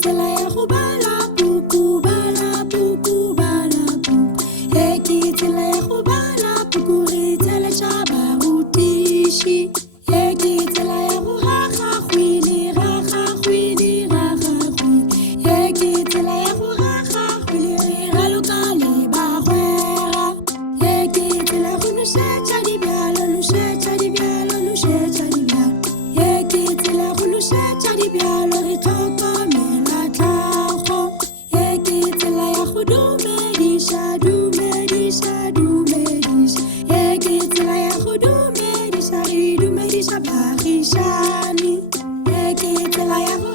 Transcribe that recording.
tsela ya go bala puku e ke tsela ya go bala puku re tseletša barutiši e ke tsela ya go raga kgwele e ke tsela ya go raga kgwele re raloka le bagwera e ke tsela ya go nošetša dibjalo e ke tsela ya go nošetša dibjalo re tlhokomela tlhago e ke tsela ya go dumediša e ke tsela ya go dumediša re dumediša bagišani e ke tsela ya go